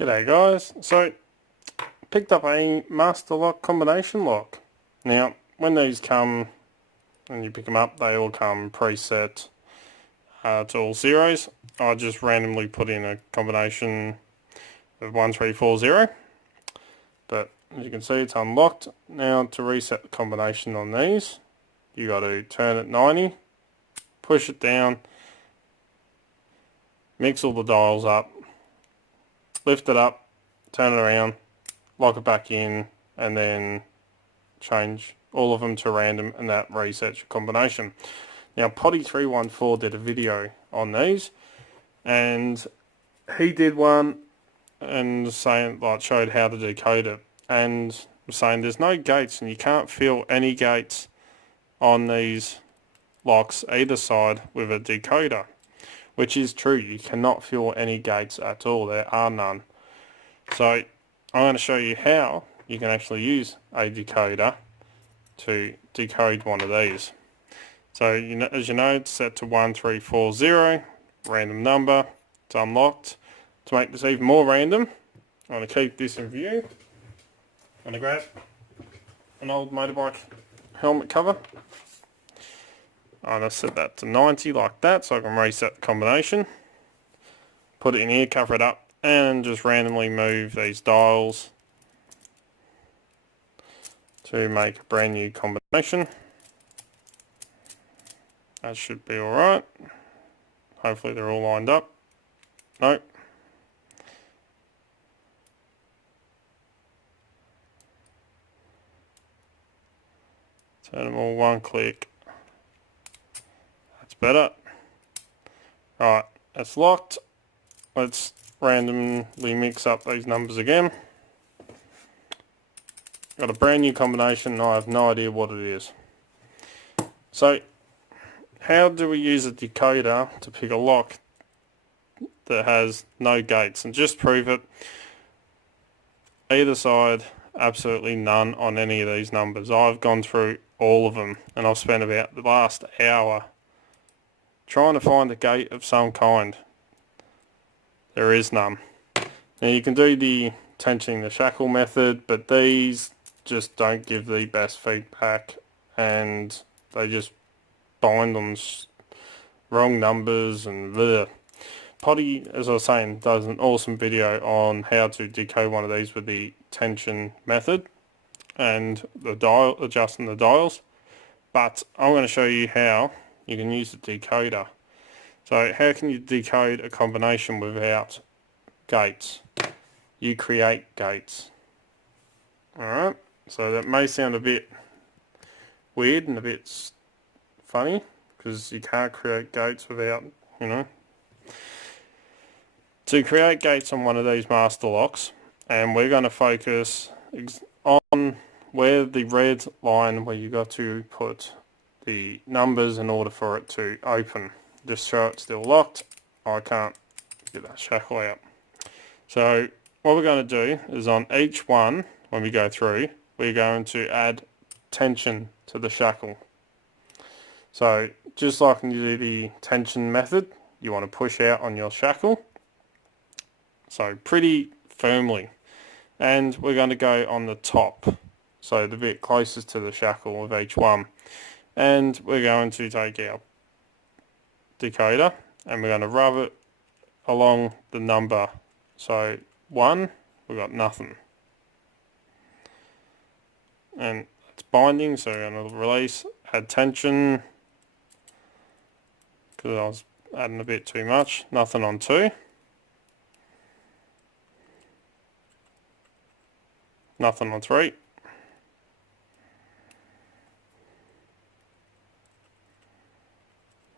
G'day guys, so picked up a master lock combination lock. Now when these come and you pick them up, they all come preset to all zeros. I just randomly put in a combination of 1340, but as you can see it's unlocked. Now to reset the combination on these, you got to turn it 90, push it down, mix all the dials up, lift it up, turn it around, lock it back in, and then change all of them to random, and that resets your combination. Now Potty314 did a video on these, and he did one and showed how to decode it, and was saying there's no gates and you can't feel any gates on these locks either side with a decoder, which is true. You cannot feel any gates at all. There are none. So I'm going to show you how you can actually use a decoder to decode one of these. So as you know, it's set to 1340, random number, it's unlocked. To make this even more random, I'm going to keep this in view. I'm going to grab an old motorbike helmet cover. I'm going to set that to 90 like that so I can reset the combination. Put it in here, cover it up, and just randomly move these dials to make a brand new combination. That should be alright. Hopefully they're all lined up. Nope. Turn them all one click. That's better. Right, that's locked. Let's randomly mix up these numbers again. Got a brand new combination and I have no idea what it is. So how do we use a decoder to pick a lock that has no gates? And just prove it, either side, absolutely none on any of these numbers. I've gone through all of them and I've spent about the last hour trying to find a gate of some kind. There is none. Now you can do the tensioning the shackle method, but these just don't give the best feedback and they just bind on wrong numbers and bleh. Potty, as I was saying, does an awesome video on how to decode one of these with the tension method and the dial, adjusting the dials, but I'm going to show you how you can use the decoder. So how can you decode a combination without gates? You create gates. Alright, so that may sound a bit weird and a bit funny because you can't create gates without, To create gates on one of these master locks, and we're going to focus on where the red line where you got to put the numbers in order for it to open. Just show it's still locked. I can't get that shackle out. So what we're going to do is on each one, when we go through, we're going to add tension to the shackle. So just like when you do the tension method, you want to push out on your shackle. So pretty firmly. And we're going to go on the top, so the bit closest to the shackle of each one. And we're going to take our decoder and we're going to rub it along the number. So 1, we've got nothing. And it's binding, so we're going to release, add tension, because I was adding a bit too much. Nothing on 2. Nothing on 3.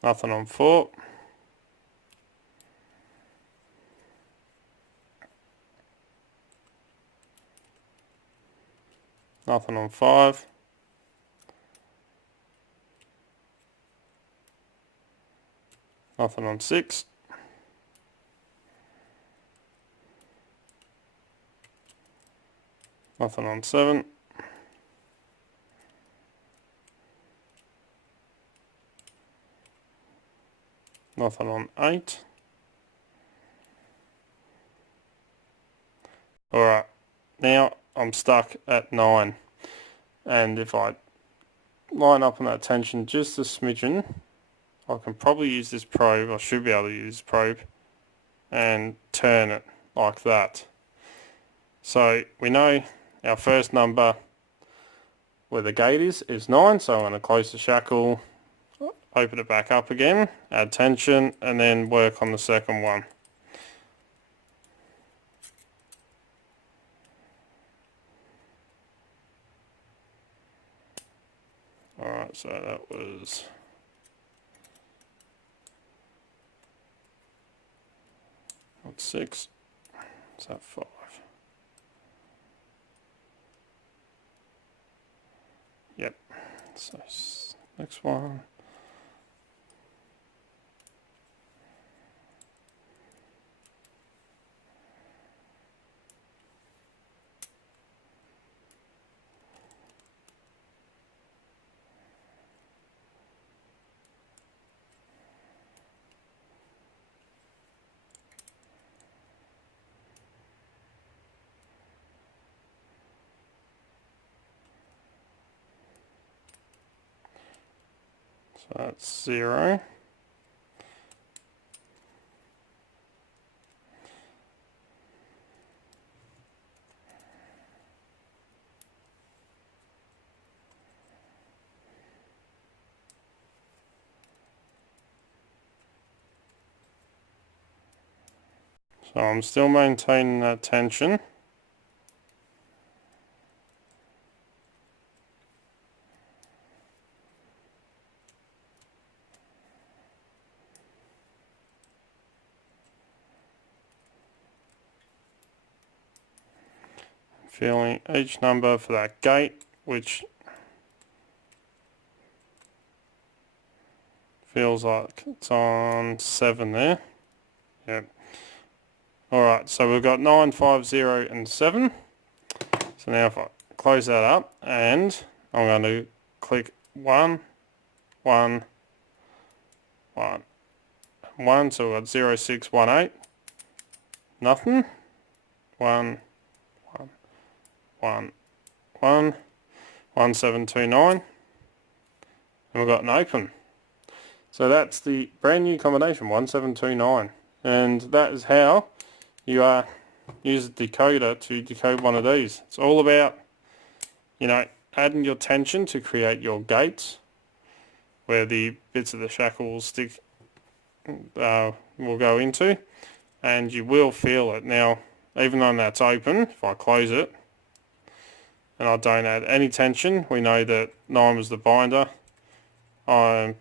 Nothing on 4. Nothing on 5. Nothing on 6. Nothing on 7. Nothing on 8. Alright, now I'm stuck at 9, and if I line up on that tension just a smidgen, I can probably use this probe, I should be able to use this probe, and turn it like that. So we know our first number where the gate is 9, so I'm going to close the shackle, open it back up again, add tension, and then work on the second one. Alright, so that was... What's 6? Is that 5? Yep. So next one. So that's 0. So I'm still maintaining that tension. Feeling each number for that gate, which feels like it's on 7 there. Yep. Alright, so we've got 9, 5, 0 and 7. So now if I close that up, and I'm going to click 1, 1, 1, 1, so we've got 0, 6, 1, 8. Nothing. 1, 1, 1, 1, 1, 7, 2, 9. And we've got an open. So that's the brand new combination, 1729. And that is how you use a decoder to decode one of these. It's all about, adding your tension to create your gates, where the bits of the shackle will stick, will go into, and you will feel it. Now, even though that's open, if I close it, and I don't add any tension, we know that 9 was the binder. I'm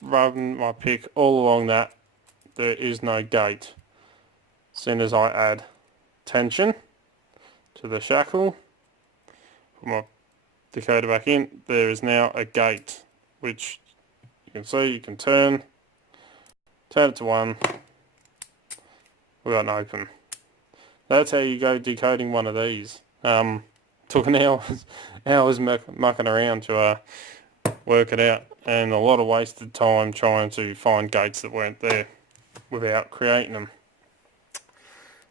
rubbing my pick all along that. There is no gate. As soon as I add tension to the shackle, put my decoder back in, there is now a gate, which you can see, you can turn it to 1, we got an open. That's how you go decoding one of these. Took an hours mucking around to work it out, and a lot of wasted time trying to find gates that weren't there without creating them.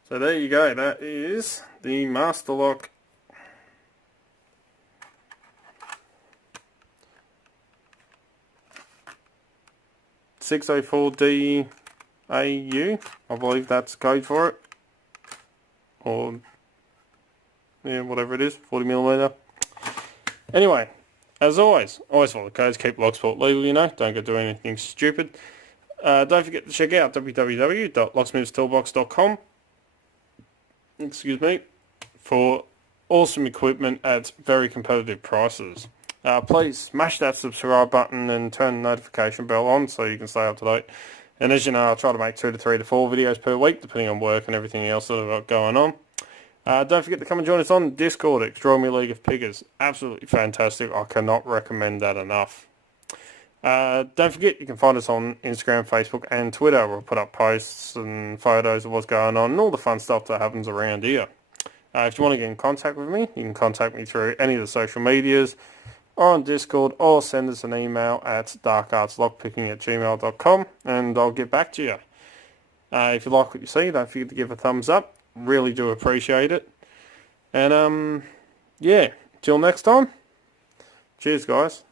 So there you go, that is the Master Lock .604DAU, I believe that's the code for it, or yeah, whatever it is, 40mm. Anyway, as always follow the codes, keep Locksport legal, don't go do anything stupid. Don't forget to check out www.locksmithstoolbox.com, excuse me, for awesome equipment at very competitive prices. Please smash that subscribe button and turn the notification bell on so you can stay up to date. And as you know, I try to make 2 to 3 to 4 videos per week, depending on work and everything else that I've got going on. Don't forget to come and join us on Discord, Extraordinary League of Pickers. Absolutely fantastic. I cannot recommend that enough. Don't forget, you can find us on Instagram, Facebook and Twitter. We'll put up posts and photos of what's going on and all the fun stuff that happens around here. If you want to get in contact with me, you can contact me through any of the social medias or on Discord, or send us an email at darkartslockpicking@gmail.com and I'll get back to you. If you like what you see, don't forget to give a thumbs up. Really do appreciate it. And yeah, till next time. Cheers, guys.